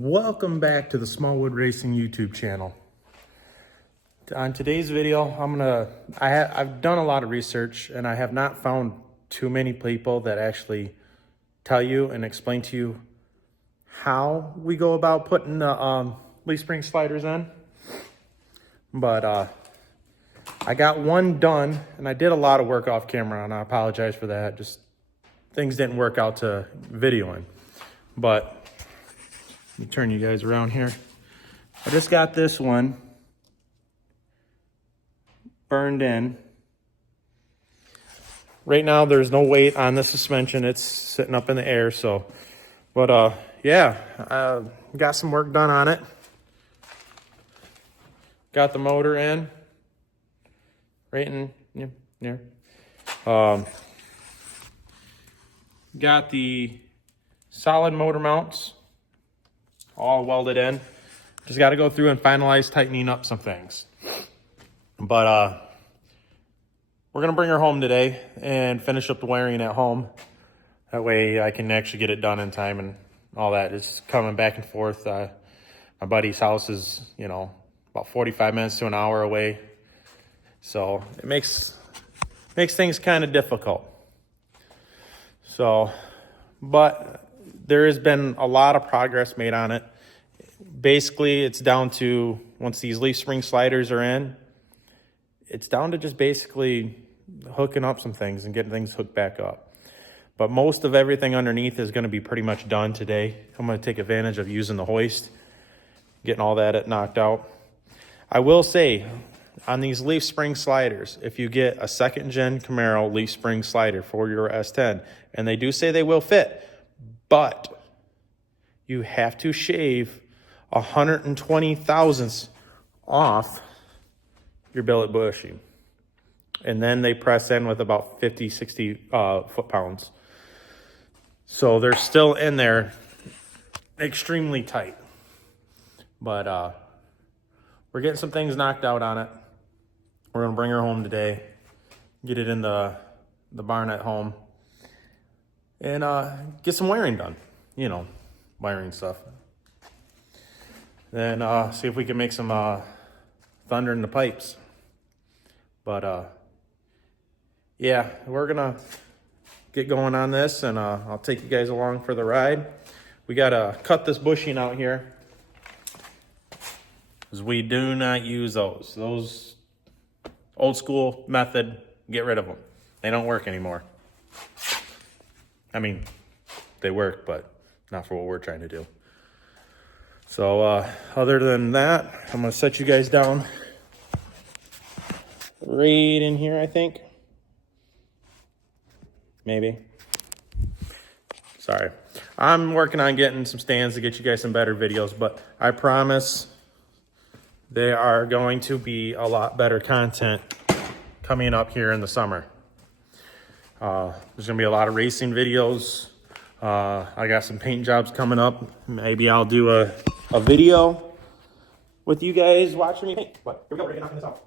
Welcome back to the Smallwood Racing YouTube channel. On today's video, I've done a lot of research and I have not found too many people that actually tell you and explain to you how we go about putting the leaf spring sliders in. But I got one done and I did a lot of work off camera and I apologize for that. Just things didn't work out to videoing. But let me turn you guys around here. I just got this one burned in. Right now, there's no weight on the suspension. It's sitting up in the air, so. But yeah, got some work done on it. Got the motor in. Right in there. Got the solid motor mounts all welded in. Just got to go through and finalize tightening up some things. But we're going to bring her home today and finish up the wiring at home. That way I can actually get it done in time and all that. It's coming back and forth. My buddy's house is, about 45 minutes to an hour away. So it makes things kind of difficult. So, but there has been a lot of progress made on it. Basically, it's down to, once these leaf spring sliders are in, it's down to just basically hooking up some things and getting things hooked back up. But most of everything underneath is going to be pretty much done today. I'm going to take advantage of using the hoist, getting all that knocked out. I will say, on these leaf spring sliders, if you get a second gen Camaro leaf spring slider for your S-10, and they do say they will fit, but you have to shave 120 thousandths off your billet bushing. And then they press in with about 50, 60 foot-pounds. So they're still in there extremely tight. But we're getting some things knocked out on it. We're going to bring her home today, get it in the barn at home, and get some wiring done, wiring stuff. Then see if we can make some thunder in the pipes. But yeah, we're gonna get going on this, and I'll take you guys along for the ride. We gotta cut this bushing out here, because we do not use those old school method. Get rid of them. They don't work anymore. I mean, they work, but not for what we're trying to do. So other than that, I'm going to set you guys down right in here, I think. Maybe. Sorry. I'm working on getting some stands to get you guys some better videos, but I promise they are going to be a lot better content coming up here in the summer. There's going to be a lot of racing videos. I got some paint jobs coming up. Maybe I'll do a video with you guys watching me paint. What? Here we go. We're knocking this out.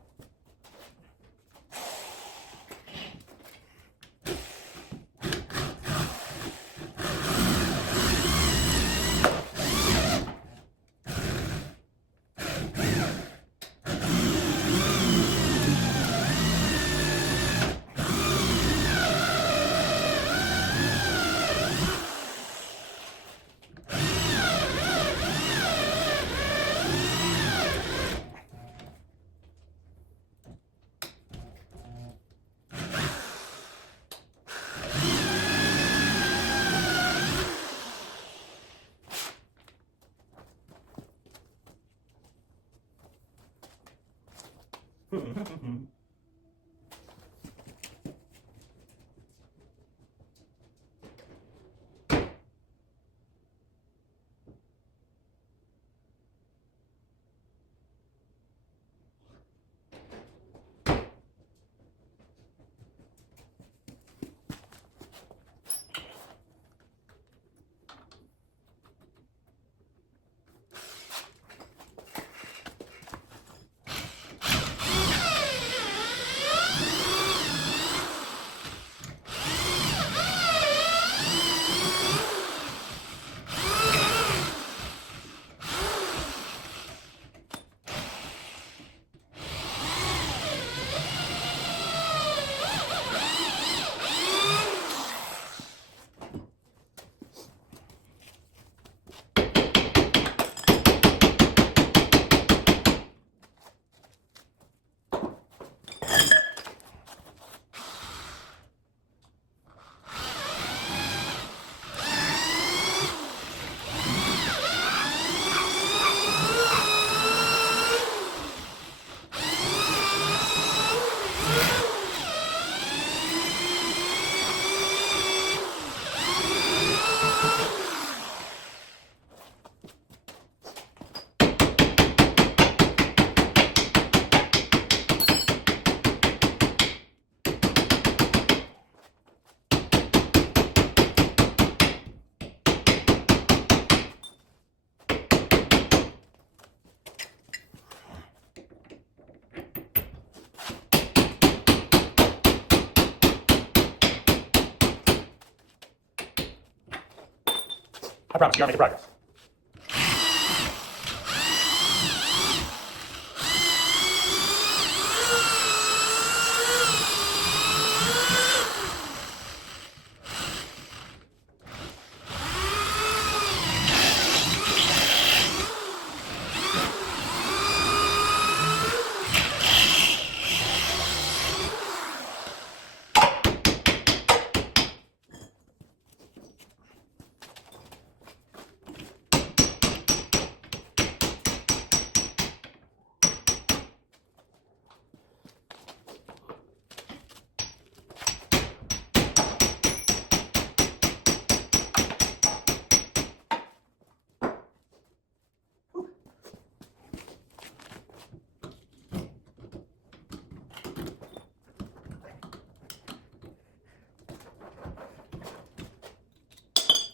promise you are making progress.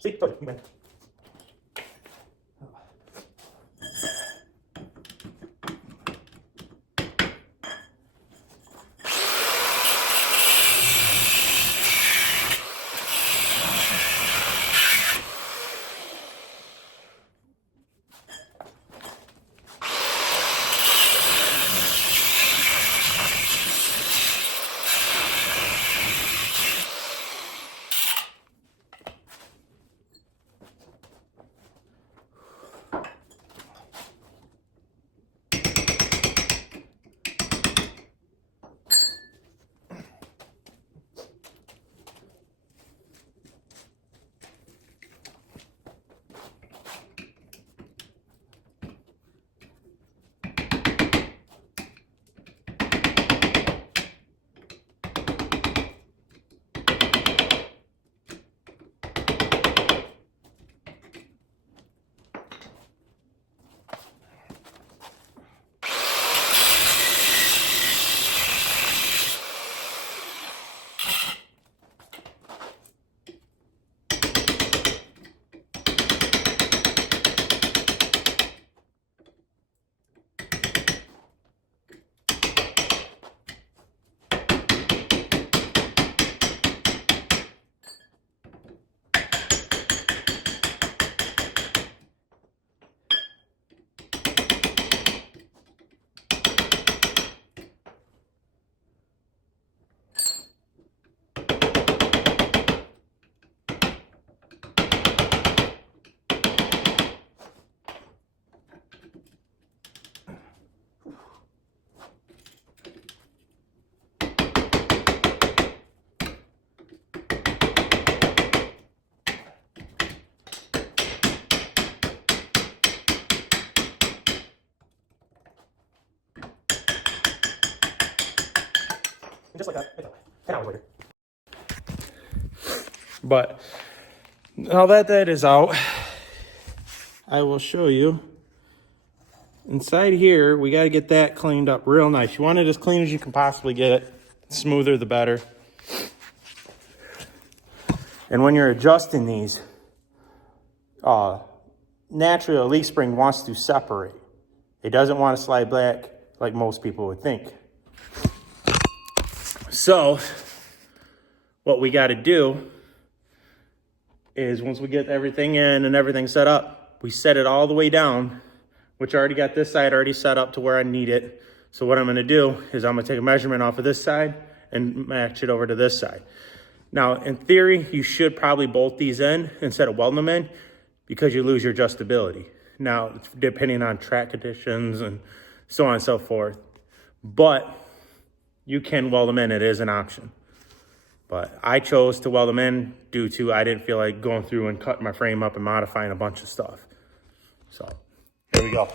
See, told you, you win. And just like that, it's over. 10 hours later. But now that is out, I will show you. Inside here, we got to get that cleaned up real nice. You want it as clean as you can possibly get it. Smoother, the better. And when you're adjusting these, naturally a leaf spring wants to separate. It doesn't want to slide back like most people would think. So what we got to do is once we get everything in and everything set up, we set it all the way down, which I already got this side already set up to where I need it. So what I'm going to do is I'm going to take a measurement off of this side and match it over to this side. Now, in theory, you should probably bolt these in instead of welding them in because you lose your adjustability. Now, depending on track conditions and so on and so forth, but you can weld them in. It is an option. But I chose to weld them in due to I didn't feel like going through and cutting my frame up and modifying a bunch of stuff. So, here we go.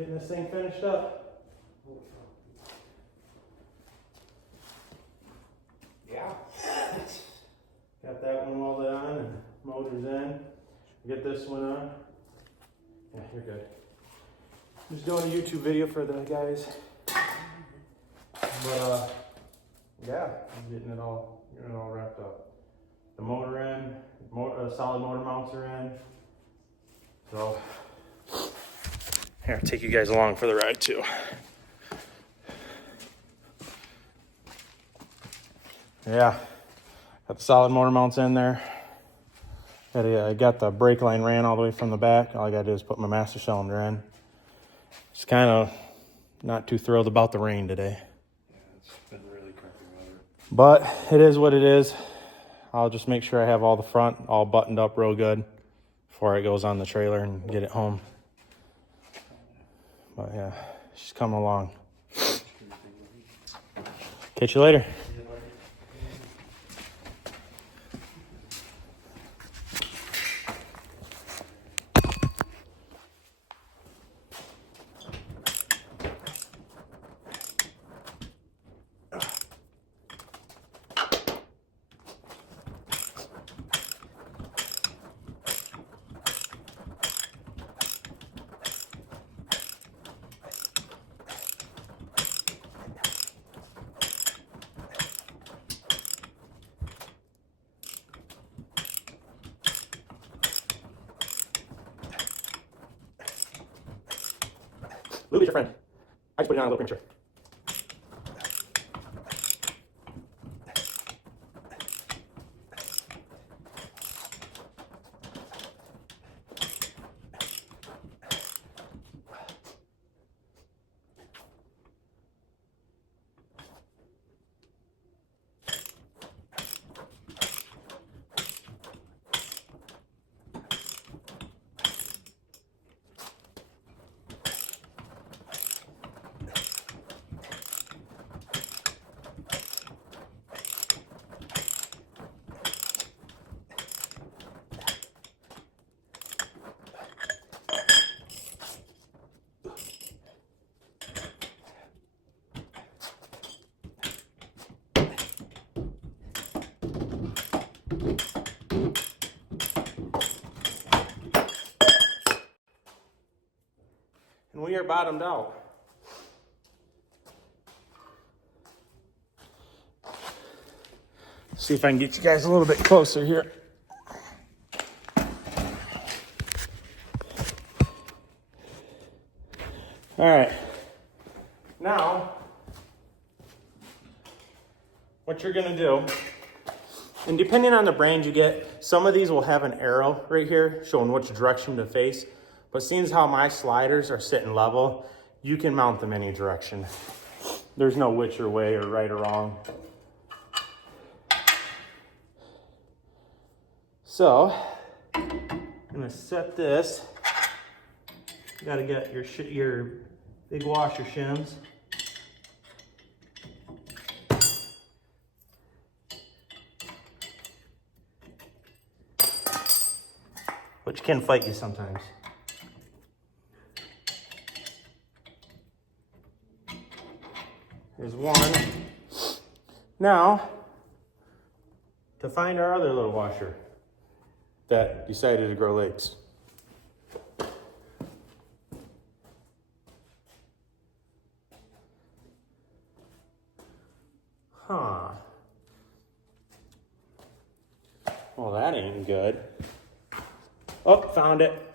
Getting this thing finished up. Yeah. Got that one welded on and motor's in. Get this one on. Yeah, you're good. Just doing a YouTube video for the guys. But yeah, I'm getting it all wrapped up. The motor in, solid motor mounts are in. So here, I'll take you guys along for the ride too. Yeah, got the solid motor mounts in there. I got the brake line ran all the way from the back. All I gotta do is put my master cylinder in. Just kind of not too thrilled about the rain today. Yeah, it's been really crappy weather. But it is what it is. I'll just make sure I have all the front all buttoned up real good before it goes on the trailer and get it home. But yeah, she's coming along. Catch you later. Lube is your friend. I just put it on a little premature. And we are bottomed out. See if I can get you guys a little bit closer here. All right. Now, what you're gonna do, and depending on the brand you get, some of these will have an arrow right here showing which direction to face. But seeing as how my sliders are sitting level, you can mount them any direction. There's no which or way or right or wrong. So, I'm gonna set this. You gotta get your big washer shims. Which can fight you sometimes. There's one. Now, to find our other little washer that decided to grow legs. Huh. Well, that ain't good. Oh, found it.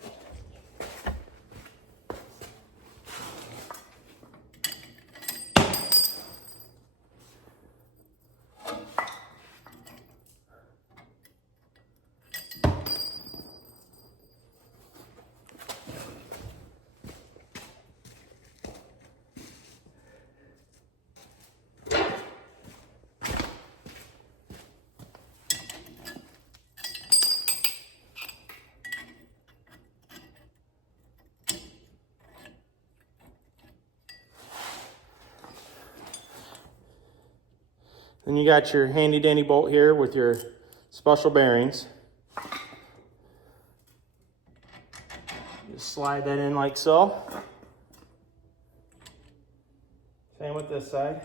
Then you got your handy dandy bolt here with your special bearings. Just slide that in like so. Same with this side.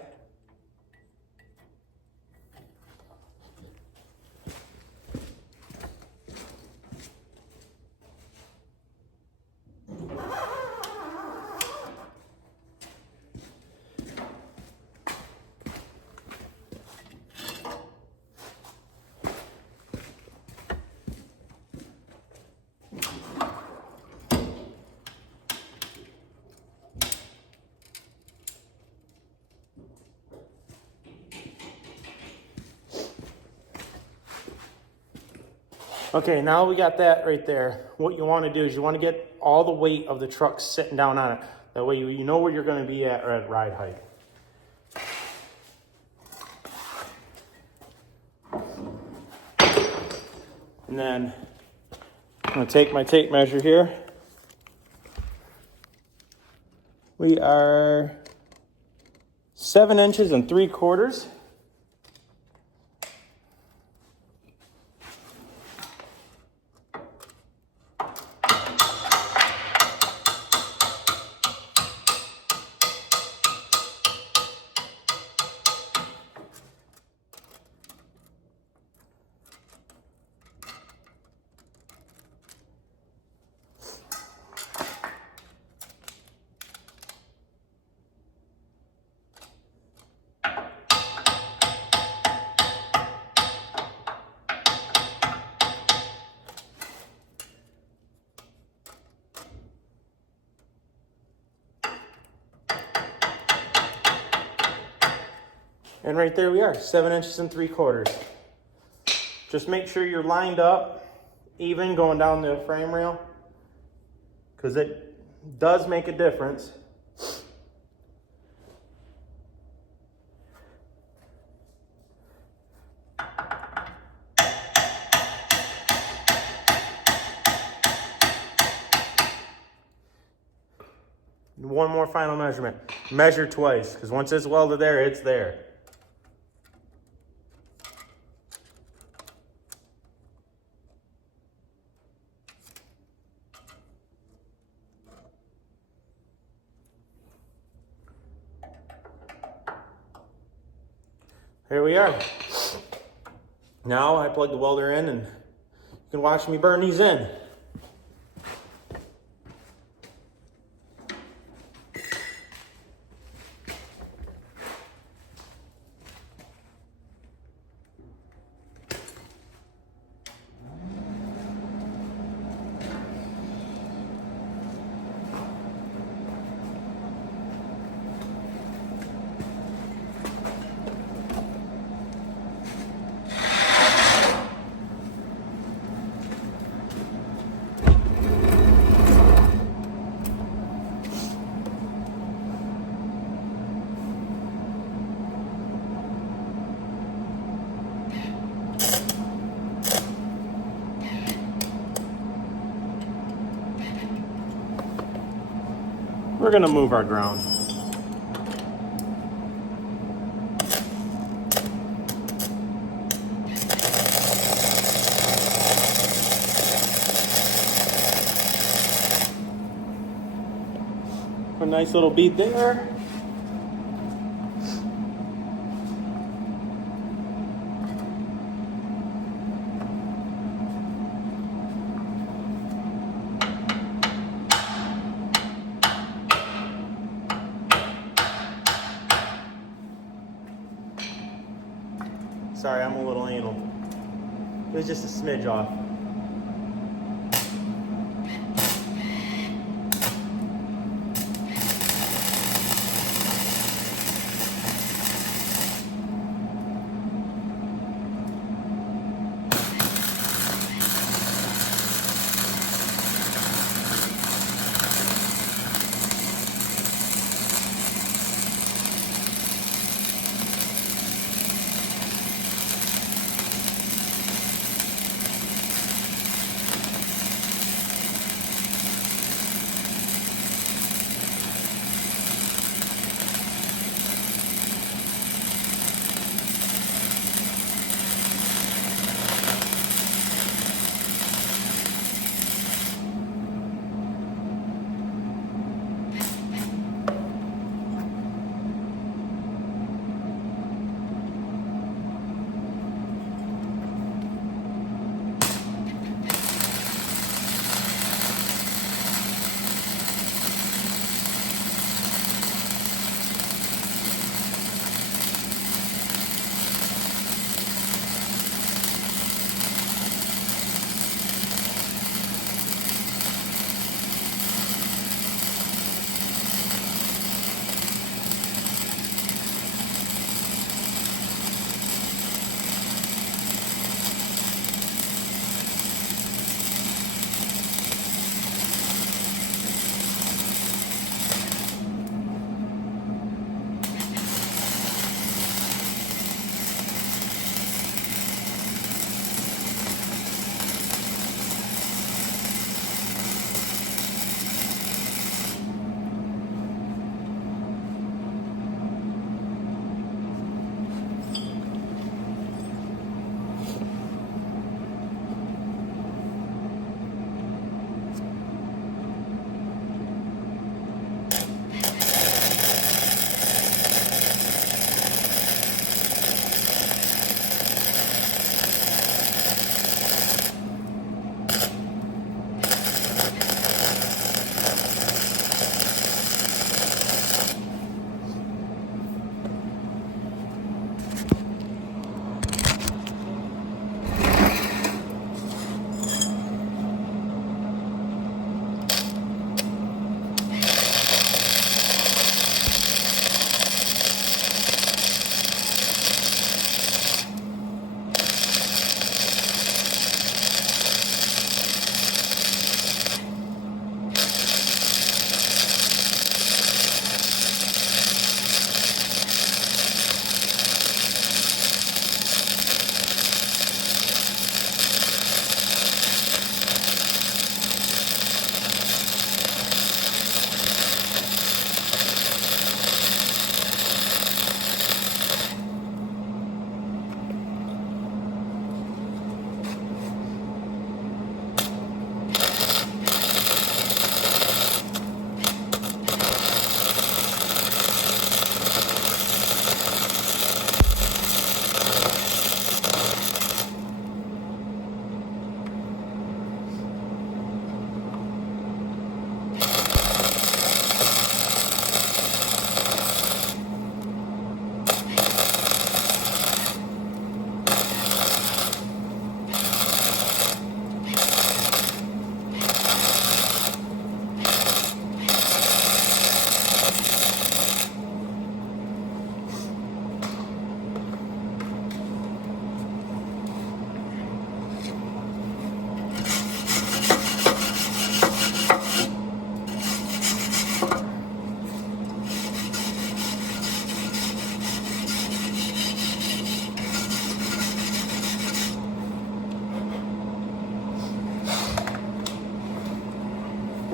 Okay, now we got that right there. What you want to do is you want to get all the weight of the truck sitting down on it. That way you know where you're going to be at ride height. And then I'm going to take my tape measure here. We are 7 inches and 3/4. And right there we are, 7 inches and 3/4. Just make sure you're lined up, even going down the frame rail, because it does make a difference. One more final measurement. Measure twice, because once it's welded there, it's there. Here we are. Now I plug the welder in and you can watch me burn these in. We're gonna move our ground. A nice little bead there. Sorry, I'm a little anal. It was just a smidge off.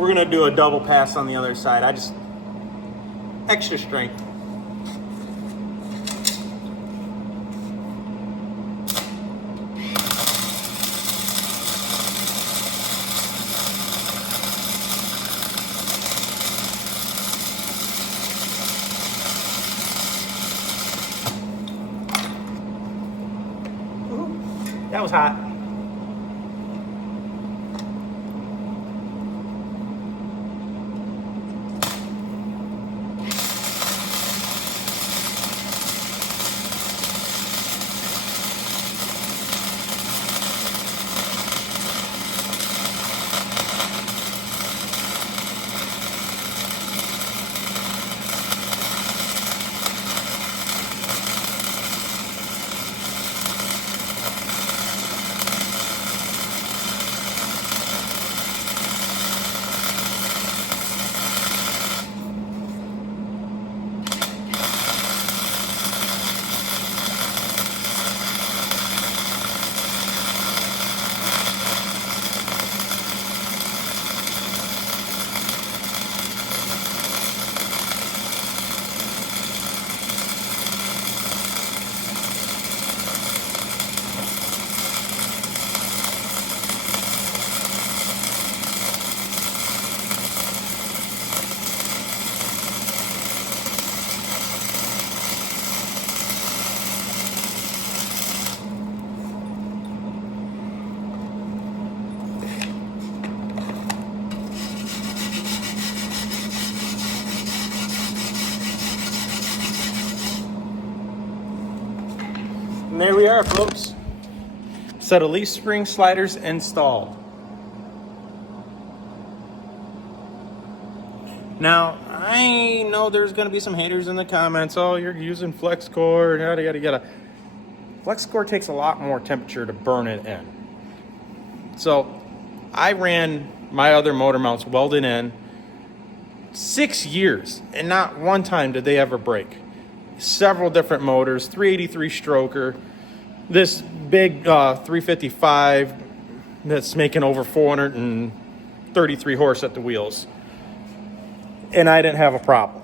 we're gonna do a double pass on the other side. Extra strength. That was hot. And there we are, folks. Set of leaf spring sliders installed. Now, I know there's going to be some haters in the comments. Oh, you're using flex core, yada, yada, yada. Flex core takes a lot more temperature to burn it in. So I ran my other motor mounts welded in 6 years, and not one time did they ever break. Several different motors, 383 stroker, this big 355 that's making over 433 horse at the wheels. And I didn't have a problem.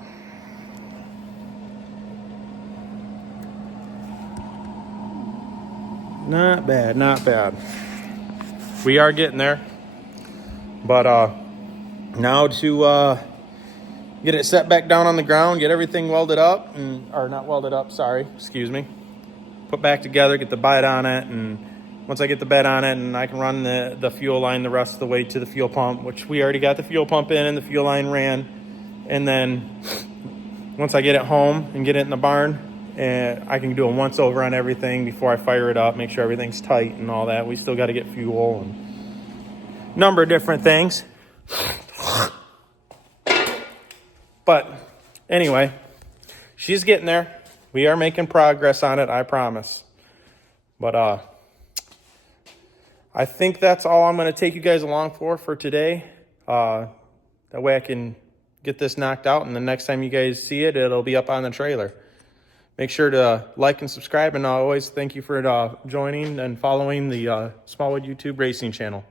Not bad, not bad. We are getting there. But now to get it set back down on the ground, get everything welded up, or not welded up, sorry, excuse me. Put back together, get the bed on it, and once I get the bed on it, and I can run the fuel line the rest of the way to the fuel pump, which we already got the fuel pump in and the fuel line ran. And then once I get it home and get it in the barn, I can do a once over on everything before I fire it up, make sure everything's tight and all that. We still got to get fuel and a number of different things. But anyway, she's getting there. We are making progress on it, I promise. But I think that's all I'm going to take you guys along for today. That way I can get this knocked out, and the next time you guys see it, it'll be up on the trailer. Make sure to like and subscribe, and I always thank you for joining and following the Smallwood YouTube Racing channel.